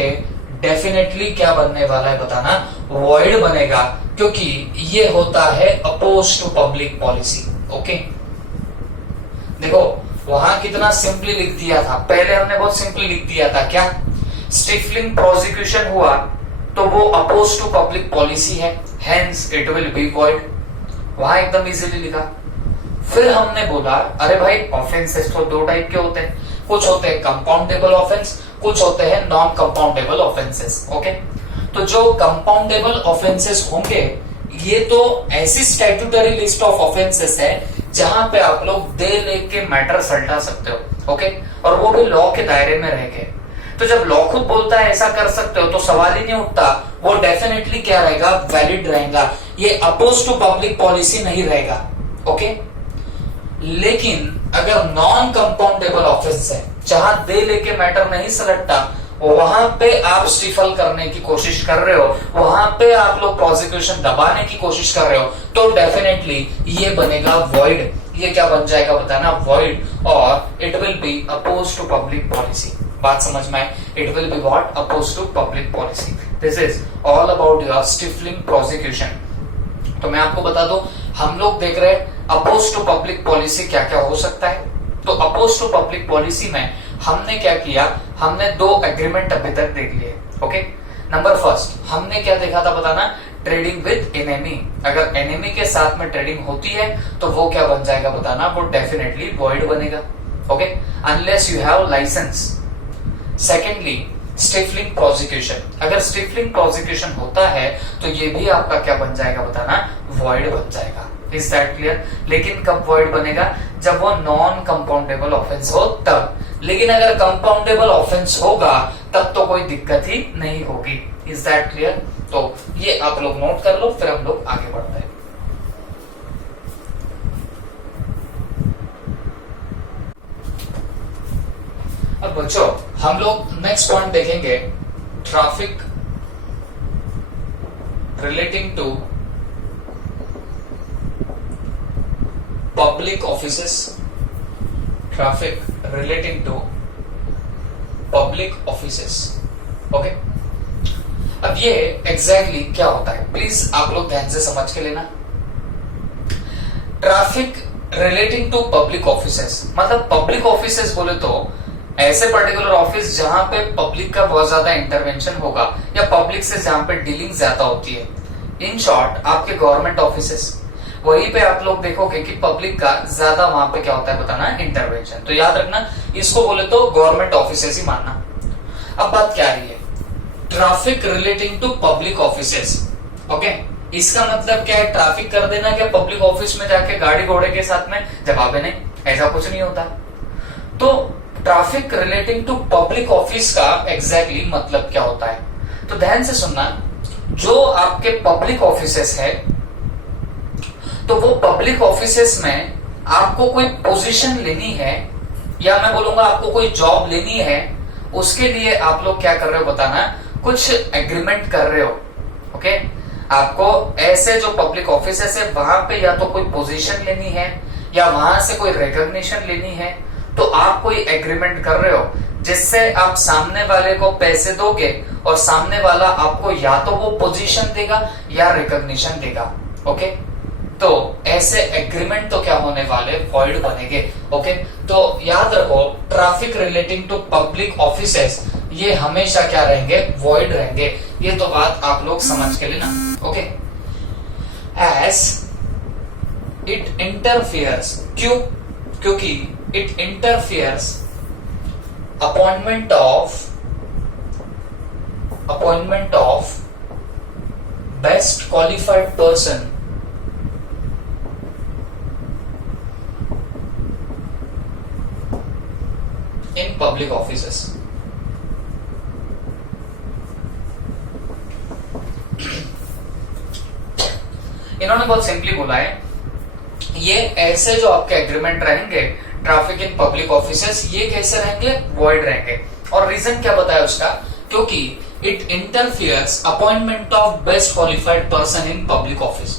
डेफिनेटली क्या बनने वाला है बताना? वॉइड बनेगा, क्योंकि ये होता है oppose to public policy, okay. देखो वहां कितना सिंपली लिख दिया था, पहले हमने बहुत सिंपली लिख दिया था, क्या? स्टिफलिंग प्रोसिक्यूशन हुआ तो वो अपोज टू पब्लिक पॉलिसी है, hence it will be void, वहां एकदम इजीली लिखा। फिर हमने बोला अरे भाई ऑफेंसेस तो दो टाइप के होते हैं, कुछ होते हैं कंपाउंडेबल ऑफेंस, कुछ होते हैं नॉन कंपाउंडेबल ऑफेंसेस, ओके। तो जो कंपाउंडेबल ऑफेंसेस होंगे ये तो ऐसी स्टैट्यूटरी लिस्ट ऑफ ऑफेंसेस है जहां पे आप लोग दे लेके मैटर सल्टा सकते हो, ओके, और वो भी लॉ के दायरे में रह के। तो जब लॉ खुद बोलता है ऐसा कर सकते हो तो सवाल ही नहीं उठता, वो डेफिनेटली क्या रहेगा? वैलिड रहेगा, ये अपोज टू पब्लिक पॉलिसी नहीं रहेगा, ओके। लेकिन अगर नॉन कंपाउंडेबल ऑफेंस है जहां दे लेके मैटर नहीं सलटता, वहां पे आप स्टिफल करने की कोशिश कर रहे हो, वहां पे आप लोग प्रोसिक्यूशन दबाने की कोशिश कर रहे हो, तो डेफिनेटली ये बनेगा वॉइड। ये क्या बन जाएगा बताना? वॉइड, और it will be oppose to public policy. बात समझ में आए? It will be what? Oppose to public policy. This is all about your stifling prosecution. तो मैं आपको बता दूं, हम लोग देख रहे हैं अपोज टू पब्लिक पॉलिसी क्या क्या हो सकता है। तो अपोज टू पब्लिक पॉलिसी में हमने क्या किया? हमने दो एग्रीमेंट अभी तक देख लिए, ओके। नंबर फर्स्ट हमने क्या देखा था बताना? Trading with enemy. अगर एनिमी के साथ में ट्रेडिंग होती है तो वो क्या बन जाएगा बताना? वो डेफिनेटली वॉइड बनेगा, okay, unless you have licence. Secondly stifling prosecution, अगर स्टिफलिंग प्रोसिक्यूशन होता है तो ये भी आपका क्या बन जाएगा बताना? वॉइड बन जाएगा। Is that clear? लेकिन कब वॉइड बनेगा? जब वो नॉन कंपाउंडेबल ऑफेंस हो तब। लेकिन अगर कंपाउंडेबल ऑफेंस होगा तब तो कोई दिक्कत ही नहीं होगी। Is that clear? तो ये आप लोग नोट कर लो, फिर हम लोग आगे बढ़ते हैं। अब बच्चों हम लोग नेक्स्ट पॉइंट देखेंगे, traffic relating to public offices. Traffic relating to public offices, okay. अब ये एग्जैक्टली क्या होता है, प्लीज आप लोग ध्यान से समझ के लेना। Traffic relating to public offices मतलब पब्लिक ऑफिसेस बोले तो ऐसे पर्टिकुलर ऑफिस जहां पे पब्लिक का बहुत ज्यादा इंटरवेंशन होगा या पब्लिक से जहां पे डीलिंग ज्यादा होती है। इन शॉर्ट आपके गवर्नमेंट ऑफिसेस, वहीं पे आप लोग देखोगे कि पब्लिक का ज्यादा वहां पे क्या होता है बताना? इंटरवेंशन। तो याद रखना, इसको बोले तो गवर्नमेंट ऑफिसेस ही मानना। अब बात क्या रही है? Traffic relating to public offices, okay. इसका मतलब क्या है? ट्रैफिक कर देना क्या पब्लिक ऑफिस में जाके गाड़ी घोड़े के साथ में? जवाब है नहीं, ऐसा कुछ नहीं होता। तो traffic relating to public office का एग्जैक्टली मतलब क्या होता है? तो ध्यान से सुनना, जो आपके पब्लिक ऑफिसेस है तो वो पब्लिक ऑफिसेस में आपको कोई पोजीशन लेनी है या मैं बोलूंगा आपको कोई जॉब लेनी है, उसके लिए आप लोग क्या कर रहे हो बताना? कुछ एग्रीमेंट कर रहे हो, ओके। आपको ऐसे जो पब्लिक ऑफिसेस है वहां पे या तो कोई पोजीशन लेनी है या वहां से कोई रिकॉग्निशन लेनी है, तो आप कोई एग्रीमेंट कर रहे हो जिससे आप सामने वाले को पैसे दोगे और सामने वाला आपको या तो वो पोजीशन देगा या रिकॉग्निशन देगा, ओके। तो ऐसे एग्रीमेंट तो क्या होने वाले? वॉइड बनेंगे, ओके। तो याद रखो, traffic relating to public offices ये हमेशा क्या रहेंगे, वॉइड रहेंगे। ये तो बात आप लोग समझ के लेना। ओके, एज इट इंटरफियर्स, क्यों? क्योंकि it interferes appointment of best qualified person in public offices. इन्होंने बहुत सिंपली बोला है, ये ऐसे जो आपके एग्रीमेंट रहेंगे ट्रैफिक इन पब्लिक ऑफिसेस, ये कैसे रहेंगे, वॉइड रहेंगे। और रीजन क्या बताया उसका, क्योंकि it interferes appointment of best qualified person in public office.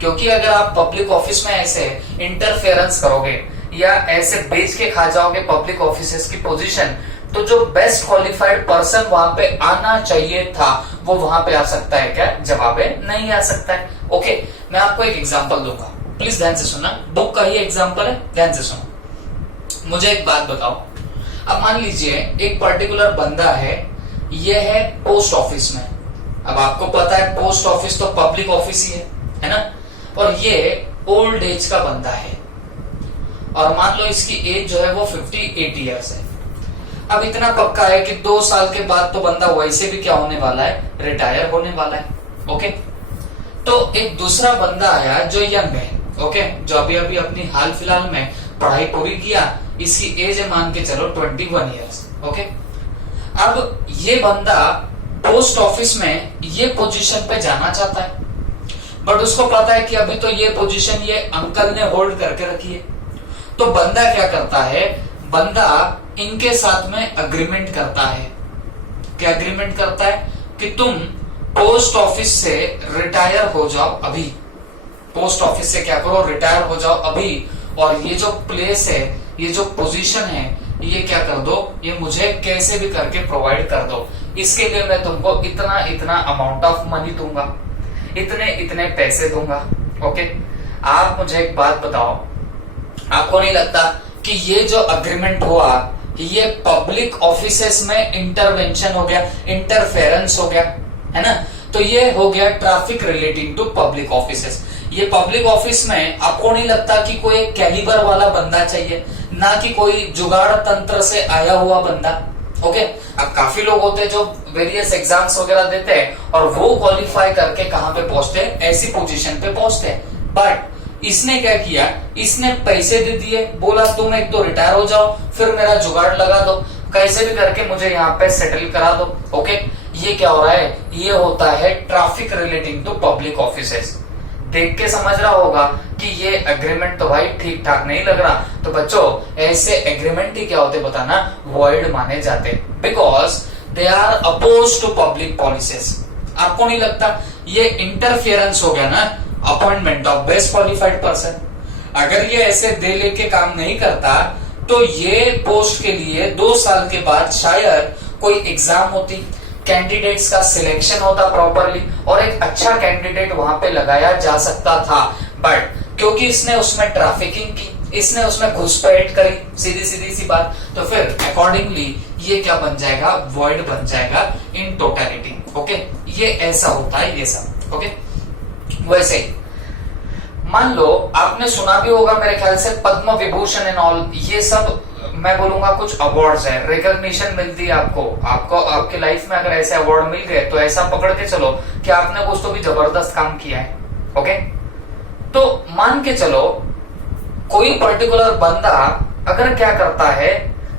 क्योंकि अगर आप पब्लिक ऑफिस में ऐसे इंटरफेरेंस करोगे या ऐसे बेच के खा जाओगे पब्लिक ऑफिसेस की पोजीशन, तो जो बेस्ट क्वालिफाइड पर्सन वहां पे आना चाहिए था वो वहां पे आ सकता है क्या, जवाब है नहीं आ सकता है। ओके, मैं आपको एक एग्जांपल दूंगा, प्लीज ध्यान से सुनना, बुक का ही एग्जांपल है, ध्यान से सुनो। मुझे एक बात बताओ, अब मान लीजिए एक पर्टिकुलर बंदा है, ये है पोस्ट ऑफिस में। अब आपको पता है पोस्ट ऑफिस तो पब्लिक ऑफिस ही है ना, और ये ओल्ड एज का बंदा है, और मान लो इसकी एज जो है वो 58 ईयर्स है। अब इतना पक्का है कि 2 साल के बाद तो बंदा वैसे भी क्या होने वाला है, रिटायर होने वाला है। ओके, तो एक दूसरा बंदा आया जो यंग है, ओके, जो अभी अभी अपनी हाल फिलहाल में पढ़ाई पूरी किया, इसकी एज है मान के चलो 21 ईयर्स। ओके, अब ये बंदा पोस्ट ऑफिस में ये पोजीशन पे जाना चाहता है, बट उसको पता है कि अभी तो ये पोजीशन ये अंकल ने होल्ड करके रखी है। तो बंदा क्या करता है, बंदा इनके साथ में अग्रीमेंट करता है। क्या अग्रीमेंट करता है कि तुम पोस्ट ऑफिस से रिटायर हो जाओ अभी, पोस्ट ऑफिस से क्या करो, रिटायर हो जाओ अभी, और ये जो प्लेस है, ये जो पोजीशन है, ये क्या कर दो, ये मुझे कैसे भी करके प्रोवाइड कर दो। इसके लिए मैं तुमको इतना इतना अमाउंट ऑफ मनी दूंगा, इतने इतने पैसे दूंगा। ओके, आप मुझे एक बात बताओ, आपको नहीं लगता कि ये जो अग्रीमेंट हुआ ये पब्लिक ऑफिसेस में इंटरवेंशन हो गया, इंटरफेरेंस हो गया, है ना? तो ये हो गया traffic relating to public offices. ये पब्लिक ऑफिस में आपको नहीं लगता कि कोई कैलिबर वाला बंदा चाहिए, ना कि कोई जुगाड़ तंत्र से आया हुआ बंदा। ओके, अब काफी लोग होते हैं जो वेरियस एग्जाम्स वगैरह देते हैं और वो क्वालिफाई करके कहां पे पहुंचते हैं, ऐसी पोजीशन पे पहुंचते हैं। बट इसने क्या किया, इसने पैसे दे दिए, बोला तुम एक तो रिटायर हो जाओ, फिर मेरा जुगाड़ लगा दो, कैसे भी करके मुझे यहाँ पे सेटल करा दो। ओके, ये क्या हो रहा है, ये होता है traffic relating to public offices. देख के समझ रहा होगा कि ये एग्रीमेंट तो भाई ठीक ठाक नहीं लग रहा। तो बच्चों, ऐसे एग्रीमेंट ही क्या होते बताना, वॉइड माने जाते, because they are oppose to public policies. आपको नहीं लगता ये इंटरफियरेंस हो गया ना appointment of best qualified person. अगर ये ऐसे दे लेके काम नहीं करता तो ये पोस्ट के लिए 2 साल के बाद शायद कोई एग्जाम होती, कैंडिडेट्स का सिलेक्शन होता प्रॉपरली, और एक अच्छा कैंडिडेट वहां पे लगाया जा सकता था। बट क्योंकि इसने उसमें ट्रैफिकिंग की, इसने उसमें घुसपैठ करी, सीधी सीधी सी बात, तो फिर अकॉर्डिंगली ये क्या बन जाएगा, वॉइड बन जाएगा इन टोटलिटी। ओके, ये ऐसा होता है ये सब। ओके, वैसे ही मान लो आपने सुना भी होगा मेरे ख्याल से पद्म विभूषण एंड ऑल, ये सब मैं बोलूंगा कुछ अवार्ड्स है, रिकॉग्निशन मिलती है आपको आपके लाइफ में। अगर ऐसे अवार्ड मिल गए तो ऐसा पकड़ के चलो कि आपने कुछ तो भी जबरदस्त काम किया है। ओके, तो मान के चलो कोई पर्टिकुलर बंदा अगर क्या करता है,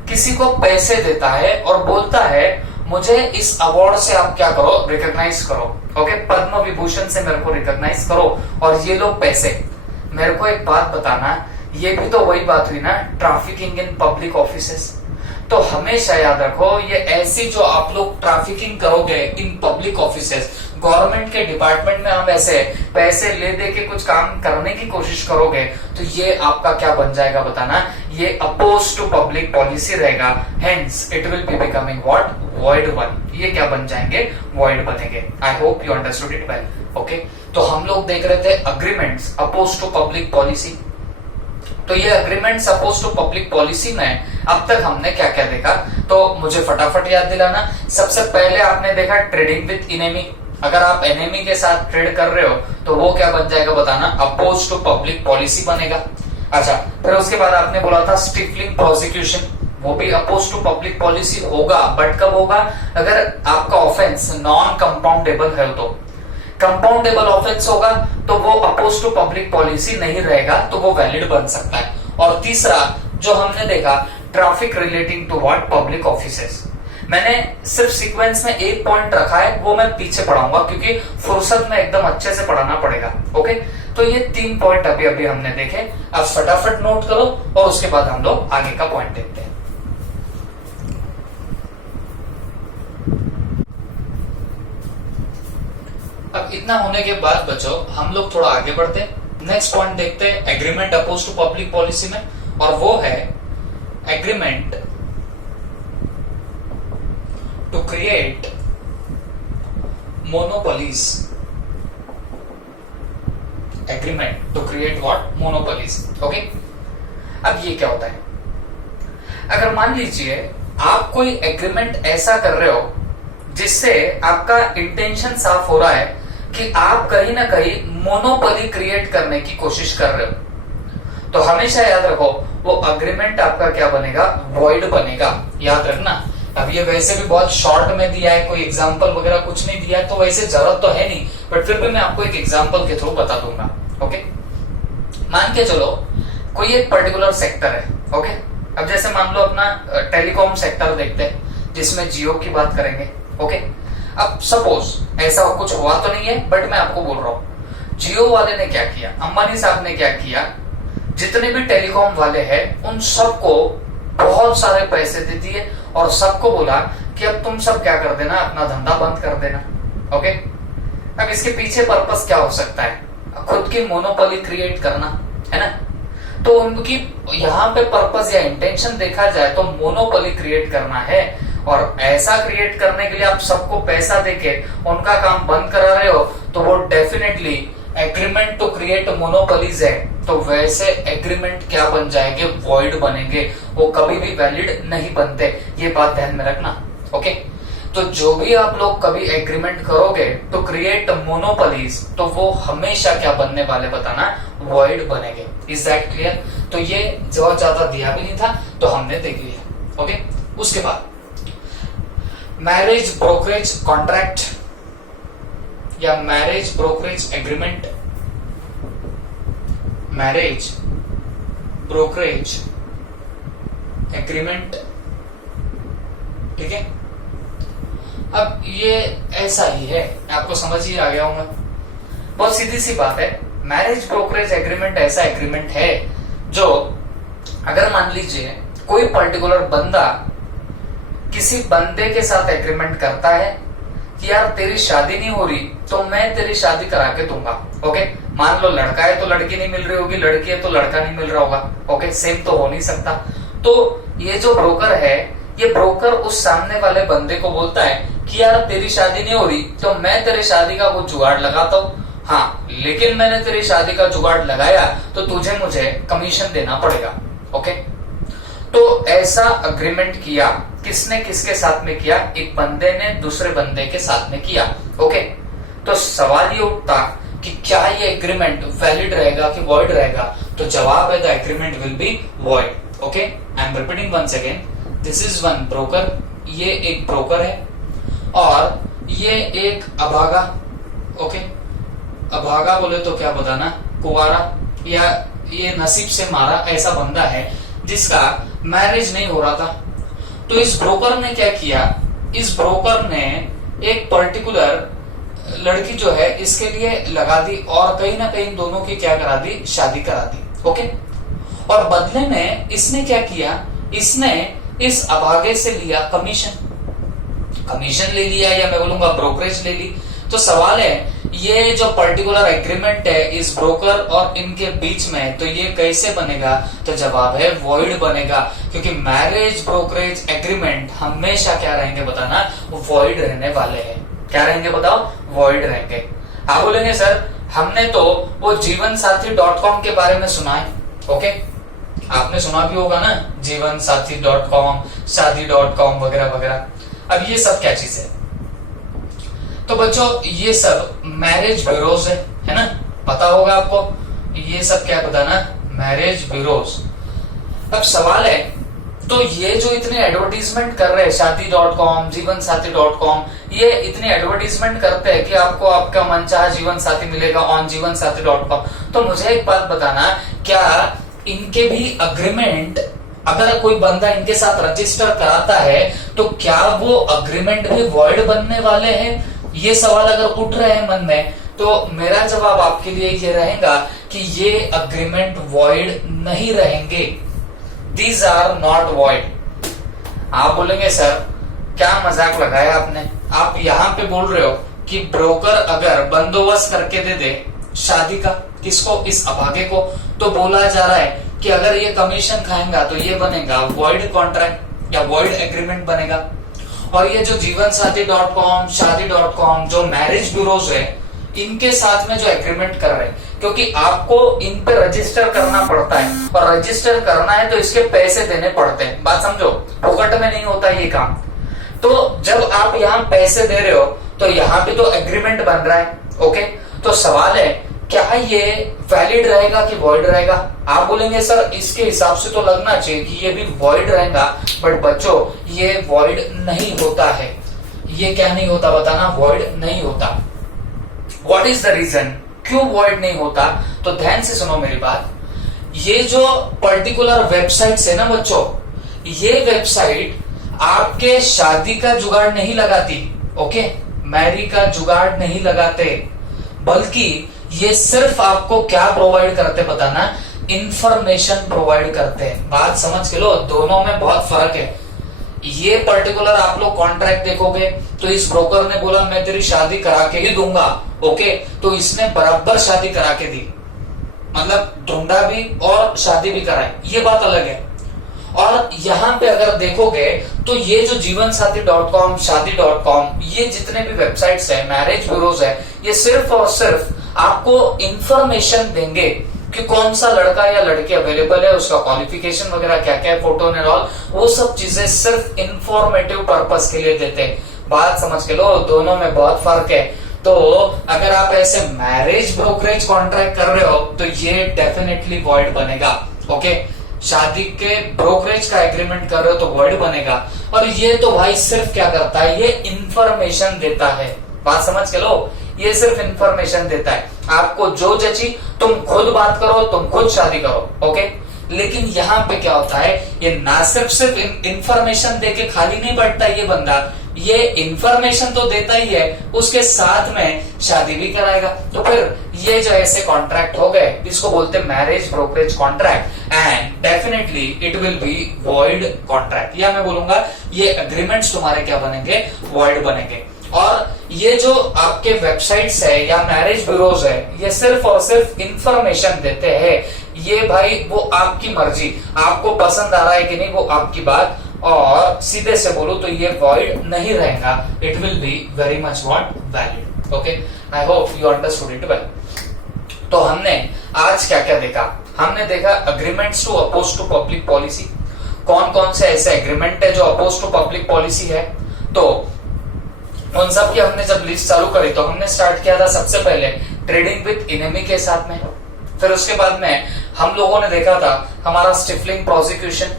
किसी को पैसे देता है और बोलता है मुझे इस अवार्ड से आप क्या करो, रिकॉग्नाइज करो। ओके, पद्म विभूषण से मेरे को रिकॉग्नाइज करो और ये लो पैसे। मेरे को एक बात बताना, ये भी तो वही बात हुई ना, ट्रैफिकिंग इन पब्लिक ऑफिसेस। तो हमेशा याद रखो, ये ऐसी जो आप लोग ट्रैफिकिंग करोगे इन पब्लिक ऑफिसेस, गवर्नमेंट के डिपार्टमेंट में हम ऐसे पैसे ले दे के कुछ काम करने की कोशिश करोगे, तो ये आपका क्या बन जाएगा बताना, ये अपोज टू पब्लिक पॉलिसी रहेगा। Hence it will be becoming what, void one. ये क्या बन जाएंगे, वॉइड बनेंगे। I hope you understood it well. Okay, तो हम लोग देख रहे थे agreements oppose to public policy. तो ये agreement oppose to public policy में अब तक हमने क्या क्या देखा, तो मुझे फटाफट याद दिलाना। सबसे पहले आपने देखा ट्रेडिंग विथ एनिमी। अगर आप एनिमी के साथ ट्रेड कर रहे हो तो वो क्या बन जाएगा बताना, अपोज टू पब्लिक पॉलिसी बनेगा। अच्छा, फिर उसके बाद आपने बोला था स्टिफलिंग प्रोसिक्यूशन, वो भी अपोज टू पब्लिक पॉलिसी होगा, बट कब होगा, अगर आपका ऑफेंस नॉन कंपाउंडेबल है तो। कंपाउंडेबल ऑफेंस होगा तो वो अपोज टू पब्लिक पॉलिसी नहीं रहेगा, तो वो वैलिड बन सकता है। और तीसरा जो हमने देखा, traffic relating to what, public offices. मैंने सिर्फ सीक्वेंस में एक पॉइंट रखा है, वो मैं पीछे पढ़ाऊंगा क्योंकि फुर्सत में एकदम अच्छे से पढ़ाना पड़ेगा। ओके, तो ये 3 पॉइंट अभी अभी हमने देखे, अब फटाफट नोट करो और उसके बाद हम लोग आगे का पॉइंट देखते हैं। अब इतना होने के बाद बच्चों हम लोग थोड़ा आगे बढ़ते हैं, नेक्स्ट पॉइंट देखते हैं agreement oppose to public policy में, और वो है agreement to create monopolies. Agreement to create what, monopolies. Okay, अब ये क्या होता है, अगर मान लीजिए आप कोई एग्रीमेंट ऐसा कर रहे हो जिससे आपका इंटेंशन साफ हो रहा है कि आप कहीं ना कहीं मोनोपोली क्रिएट करने की कोशिश कर रहे हो, तो हमेशा याद रखो वो अग्रीमेंट आपका क्या बनेगा, वॉइड बनेगा। याद रखना, अब ये वैसे भी बहुत शॉर्ट में दिया है, कोई एग्जांपल वगैरह कुछ नहीं दिया है, तो वैसे जरूरत तो है नहीं, बट फिर भी मैं आपको एक एग्जांपल के थ्रू बता दूंगा। ओके, मान के चलो कोई एक पर्टिकुलर सेक्टर है। ओके, अब जैसे मान लो अपना टेलीकॉम सेक्टर देखते हैं जिसमें जियो की बात करेंगे। ओके, अब सपोज ऐसा कुछ हुआ तो नहीं है, बट मैं आपको बोल रहा हूं जियो वाले ने क्या किया, अंबानी साहब ने क्या किया, जितने भी टेलीकॉम वाले हैं उन सबको बहुत सारे पैसे दे दिए और सबको बोला कि अब तुम सब क्या कर देना, अपना धंधा बंद कर देना। ओके, अब इसके पीछे पर्पस क्या हो सकता है, खुद की मोनोपोली क्रिएट करना, है ना। तो उनकी यहाँ पे पर्पस या इंटेंशन देखा जाए तो मोनोपोली क्रिएट करना है, और ऐसा क्रिएट करने के लिए आप सबको पैसा देके उनका काम बंद करा रहे हो, तो वो definitely agreement to create monopolies है। तो वैसे एग्रीमेंट क्या बन जाएंगे, वॉइड बनेंगे, वो कभी भी वैलिड नहीं बनते, ये बात ध्यान में रखना। ओके, तो जो भी आप लोग कभी एग्रीमेंट करोगे तो क्रिएट मोनोपोलीज, तो वो हमेशा क्या बनने वाले बताना, वॉइड बनेंगे। Is that clear? तो ये बहुत ज्यादा दिया भी नहीं था, तो हमने देख लिया। ओके, उसके बाद मैरिज ब्रोकरेज कॉन्ट्रैक्ट या marriage brokerage agreement, marriage brokerage agreement. ठीक है, अब ये ऐसा ही है, आपको समझ ही आ गया होगा, बहुत सीधी सी बात है। मैरिज ब्रोकरेज एग्रीमेंट ऐसा एग्रीमेंट है जो, अगर मान लीजिए कोई पर्टिकुलर बंदा किसी बंदे के साथ एग्रीमेंट करता है कि यार तेरी शादी नहीं हो रही तो मैं तेरी शादी करा के दूंगा। ओके, मान लो लड़का है तो लड़की नहीं मिल रही होगी, लड़की है तो लड़का नहीं मिल रहा होगा। ओके, सेम तो हो नहीं सकता। तो ये जो ब्रोकर है, ये ब्रोकर उस सामने वाले बंदे को बोलता है कि यार तेरी शादी नहीं हो रही तो मैं तेरी शादी का कुछ जुगाड़ लगाता हूँ, हाँ लेकिन मैंने तेरी शादी का जुगाड़ लगाया तो तुझे मुझे कमीशन देना पड़ेगा। ओके, तो ऐसा अग्रीमेंट किया, किसने किसके साथ में किया, एक बंदे ने दूसरे बंदे के साथ में किया। ओके, तो सवाल ये उठता कि क्या ये एग्रीमेंट वैलिड रहेगा कि वॉइड रहेगा, तो जवाब है the agreement will be void. Okay, I am repeating once again, this is one broker, ये एक ब्रोकर है और ये एक अभागा। ओके, अभागा बोले तो क्या बताना, कुवारा या ये नसीब से मारा ऐसा बंदा है जिसका मैरिज नहीं हो रहा था। तो इस ब्रोकर ने क्या किया, इस ब्रोकर ने एक पर्टिकुलर लड़की जो है इसके लिए लगा दी और कहीं ना कहीं दोनों की क्या करा दी, शादी करा दी। ओके, और बदले में इसने क्या किया, इसने इस अभागे से लिया कमीशन, कमीशन ले लिया या मैं बोलूंगा ब्रोकरेज ले ली। तो सवाल है ये जो पर्टिकुलर एग्रीमेंट है इस ब्रोकर और इनके बीच में, तो ये कैसे बनेगा, तो जवाब है वॉइड बनेगा, क्योंकि मैरिज ब्रोकरेज एग्रीमेंट हमेशा क्या रहेंगे बताना, वॉइड रहने वाले हैं। क्या रहेंगे बताओ, वॉइड रहेंगे। आप बोलेंगे सर हमने तो वो जीवन साथी .com के बारे में सुना है। ओके, आपने सुना भी होगा ना, जीवनसाथी.com, शादी.com वगैरह वगैरह। अब ये सब क्या चीज है? तो बच्चों ये सब मैरिज ब्यूरोज है ना, पता होगा आपको। ये सब क्या बताना, मैरिज ब्यूरोज। अब सवाल है, तो ये जो इतने एडवर्टीजमेंट कर रहे हैं, शादी.com, जीवनसाथी.com, ये इतने एडवर्टीजमेंट करते हैं कि आपको आपका मनचाहा जीवन साथी मिलेगा ऑन जीवनसाथी.com। तो मुझे एक बात बताना, क्या इनके भी अग्रीमेंट, अगर कोई बंदा इनके साथ रजिस्टर कराता है तो क्या वो अग्रीमेंट भी वॉइड बनने वाले हैं? ये सवाल अगर उठ रहे हैं मन में, तो मेरा जवाब आपके लिए ये रहेगा कि ये अग्रीमेंट वॉइड नहीं रहेंगे। These are not void। आप बोलेंगे सर क्या मजाक लगाया आपने, आप यहाँ पे बोल रहे हो कि ब्रोकर अगर बंदोबस्त करके दे दे शादी का, किसको, इस अभागे को, तो बोला जा रहा है कि अगर ये कमीशन खाएगा तो ये बनेगा वॉइड कॉन्ट्रैक्ट या वॉइड एग्रीमेंट बनेगा। और ये जो जीवनसाथी.com, शादी.com, जो मैरिज ब्यूरोज है, इनके साथ में जो एग्रीमेंट कर रहे हैं, क्योंकि आपको इन पे रजिस्टर करना पड़ता है, और रजिस्टर करना है तो इसके पैसे देने पड़ते हैं। बात समझो, फोकट में नहीं होता ये काम। तो जब आप यहाँ पैसे दे रहे हो तो यहाँ पे तो एग्रीमेंट बन रहा है। ओके, तो सवाल है क्या ये वैलिड रहेगा कि वॉइड रहेगा? आप बोलेंगे सर इसके हिसाब से तो लगना चाहिए कि ये भी वॉइड रहेगा, बट बच्चों ये वॉइड नहीं होता है। ये क्या नहीं होता बताना, वॉइड नहीं होता। व्हाट इज द रीजन, क्यों वॉइड नहीं होता? तो ध्यान से सुनो मेरी बात। ये जो पर्टिकुलर वेबसाइट है ना बच्चों, ये वेबसाइट आपके शादी का जुगाड़ नहीं लगाती, ओके, मैरी का जुगाड़ नहीं लगाते, बल्कि ये सिर्फ आपको क्या प्रोवाइड करते बताना, इंफॉर्मेशन प्रोवाइड करते हैं। बात समझ के लो, दोनों में बहुत फर्क है। ये पर्टिकुलर आप लोग कॉन्ट्रैक्ट देखोगे तो इस ब्रोकर ने बोला मैं तेरी शादी करा के ही दूंगा, ओके, तो इसने बराबर शादी करा के दी, मतलब ढूंढा भी और शादी भी कराई, ये बात अलग है। और यहाँ पे अगर देखोगे तो ये जो जीवनसाथी.com, शादी.com, ये जितने भी वेबसाइट्स है, मैरिज ब्यूरोज है, ये सिर्फ और सिर्फ आपको इंफॉर्मेशन देंगे कि कौन सा लड़का या लड़की अवेलेबल है, उसका क्वालिफिकेशन वगैरह क्या क्या है, फोटो एंड ऑल, वो सब चीजें सिर्फ इंफॉर्मेटिव पर्पस के लिए देते हैं। बात समझ के लो, दोनों में बहुत फर्क है। तो अगर आप ऐसे मैरिज ब्रोकरेज कॉन्ट्रैक्ट कर रहे हो तो ये डेफिनेटली वॉइड बनेगा, ओके। शादी के ब्रोकरेज का एग्रीमेंट कर रहे हो तो वॉइड बनेगा। और ये तो भाई सिर्फ क्या करता है, ये इंफॉर्मेशन देता है। बात समझ के लो, ये सिर्फ इंफॉर्मेशन देता है। आपको जो जची तुम खुद बात करो, तुम खुद शादी करो, ओके। लेकिन यहाँ पे क्या होता है, ये ना सिर्फ इंफॉर्मेशन देके खाली नहीं बैठता ये बंदा, ये इंफॉर्मेशन तो देता ही है, उसके साथ में शादी भी कराएगा। तो फिर ये जो ऐसे कॉन्ट्रैक्ट हो गए, इसको बोलते हैं marriage brokerage contract, and definitely it will be void contract, या मैं बोलूंगा ये अग्रीमेंट्स तुम्हारे क्या बनेंगे, वॉइड बनेंगे। और ये जो आपके वेबसाइट्स है या मैरिज ब्यूरोज है, ये सिर्फ और सिर्फ इंफॉर्मेशन देते हैं। ये भाई वो आपकी मर्जी, आपको पसंद आ रहा है कि नहीं वो आपकी बात। और सीधे से बोलो तो ये वॉइड नहीं रहेगा, it will be very much not valid, okay. I hope you understood it well. तो हमने आज क्या क्या देखा, हमने देखा agreements to oppose to public policy. कौन कौन से ऐसे एग्रीमेंट है जो अपोज टू पब्लिक पॉलिसी है, तो उन सब की हमने जब लिस्ट चालू करी तो हमने स्टार्ट किया था सबसे पहले ट्रेडिंग विद इनेमी के साथ में। फिर उसके बाद में हम लोगों ने देखा था हमारा स्टिफलिंग प्रोसिक्यूशन।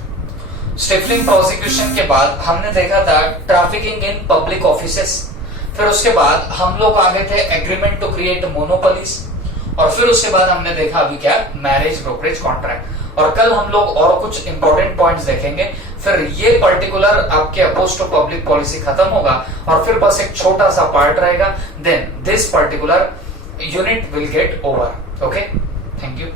स्टिफलिंग प्रोसिक्यूशन के बाद हमने देखा था ट्रैफिकिंग इन पब्लिक ऑफिसेस। फिर उसके बाद हम लोग आगे थे एग्रीमेंट टू क्रिएट मोनोपोलीज। और फिर उसके बाद हमने देखा अभी क्या, मैरिज ब्रोकरेज कॉन्ट्रैक्ट। और कल हम लोग और कुछ इंपॉर्टेंट पॉइंट्स देखेंगे। फिर ये पर्टिकुलर आपके अपोज टू पब्लिक पॉलिसी खत्म होगा और फिर बस एक छोटा सा पार्ट रहेगा, then this particular unit will get over, okay. Thank you.